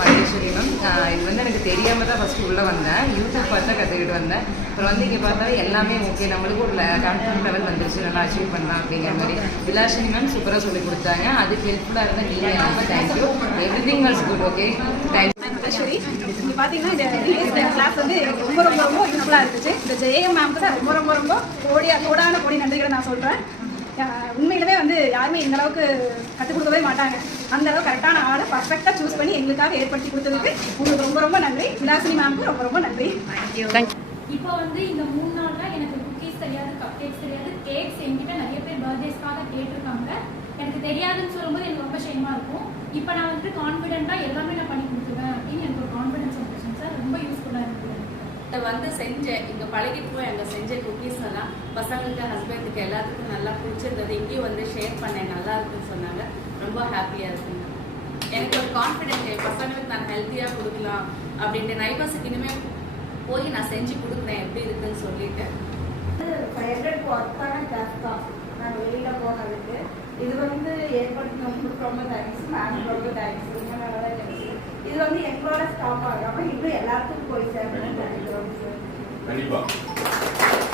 Maheswari ma'am, இது வந்து எனக்கு தெரியாமல் தான் ஃபஸ்ட்டு உள்ளே வந்தேன். யூடியூப் பார்த்து தான் கற்றுக்கிட்டு வந்தேன். அப்புறம் வந்து இங்கே பார்த்தா எல்லாமே ஓகே, நம்மளுக்கு ஒரு கான்ஃபிடன்ட் லெவல் வந்துருச்சு, நல்லா அச்சீவ் பண்ணலாம் அப்படிங்கிற மாதிரி. விலாஷினி மேம் சூப்பராக சொல்லி கொடுத்தாங்க. அதுக்கு ஹெல்ப்ஃபுல்லாக இருந்தால் நீங்கள் ரொம்ப thank you. Every thing was good. Okay, thank you. Maheswari, இங்கே பார்த்தீங்கன்னா இந்த கிளாஸ் வந்து எனக்கு ரொம்ப ரொம்ப ரொம்ப யூஸ்ஃபுல்லாக இருந்துச்சு. இந்த ஜெயம் மேம்க்கு தான் ரொம்ப ரொம்ப ரொம்ப கோடான கோடி நன்றிகளை நான் சொல்கிறேன். உண்மையிலவே வந்து யாருமே இந்த அளவுக்கு கற்றுக் கொடுக்கவே மாட்டாங்க. அந்த அளவுக்கு கரெக்டான ஆளை பர்ஃபெக்டாக சூஸ் பண்ணி எங்களுக்காக ஏற்படுத்தி கொடுத்ததுக்கு உங்களுக்கு ரொம்ப ரொம்ப நன்றி. விலாசினி மேம்க்கு ரொம்ப ரொம்ப நன்றி. இப்போ வந்து இந்த 3 நாள்ல எனக்கு குக்கீஸ் தெரியாது, கப் கேக்ஸ் தெரியாது, கேக்ஸ் என்கிட்ட நிறைய பேர் பர்த்டேஸ்க்காக கேட்டிருக்காங்க. எனக்கு தெரியாதுன்னு சொல்லும்போது எனக்கு ரொம்ப ஷேமா இருக்கும். இப்போ நான் வந்து கான்ஃபிடென்ட்டாக எல்லாமே நான் பண்ணி கொடுத்துருவேன் அப்படின்னு எனக்கு ஒரு கான்ஃபிடன்ஸ் வந்துருச்சுங்க சார். ரொம்ப யூஸ்ஃபுல்லாக இருக்குது. வந்து செஞ்சேன், இங்கே பழகிட்டு போய் அங்கே செஞ்ச குக்கீஸ் எல்லாம் பசங்களுக்கு, ஹஸ்பண்டுக்கு எல்லாத்துக்கும் நல்லா பிடிச்சிருந்தது. இங்கேயும் வந்து ஷேர் பண்ணேன், நல்லா இருக்குன்னு சொன்னாங்க. ரொம்ப ஹாப்பியாக இருக்குங்க. எனக்கு ஒரு கான்ஃபிடென்ட், பசங்களுக்கு நான் ஹெல்த்தியாக கொடுக்கலாம் அப்படின்ட்டு நைபர்ஸுக்கு இனிமேல் போய் நான் செஞ்சு கொடுக்குறேன் எப்படி இருக்குன்னு சொல்லிட்டு. 500 ஒர்க்கான கிளாஸ் தான் நான் வெளியில் போனதுக்கு. இது வந்து ஏற்படுத்தினவங்களுக்கு ரொம்ப தேங்க்ஸ், மேம் ரொம்ப தேங்க்ஸ். ரொம்ப நல்லா இருந்துச்சு. இது வந்து எங்களோட ஸ்டாப் ஆகாமல் இன்னும் எல்லாத்துக்கும் போய் சேர்க்கணும்னு நினைக்கிறோம் சார். கண்டிப்பாக.